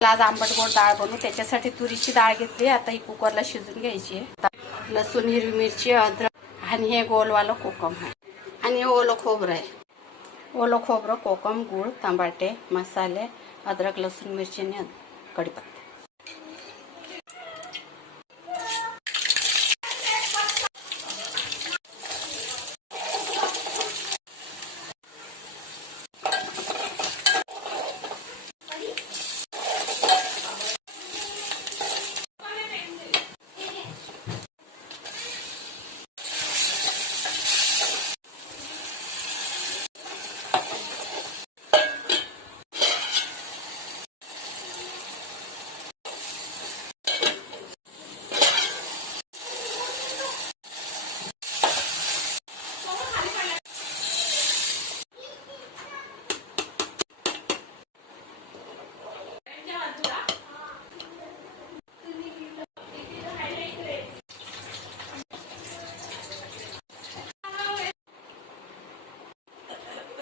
आज आंबट गोड डाळ बनवू, त्याच्यासाठी तुरीची डाळ घेतली. आता ही कुकरला शिजून घ्यायची आहे. लसूण, हिरवी मिरची, अद्रक आणि हे गोलवालं कोकम आहे आणि हे ओलं खोबरं आहे. ओलं खोबरं, कोकम, गूळ, टमाटे, मसाले, अद्रक, लसूण, मिरची आणि कढीपत्ता.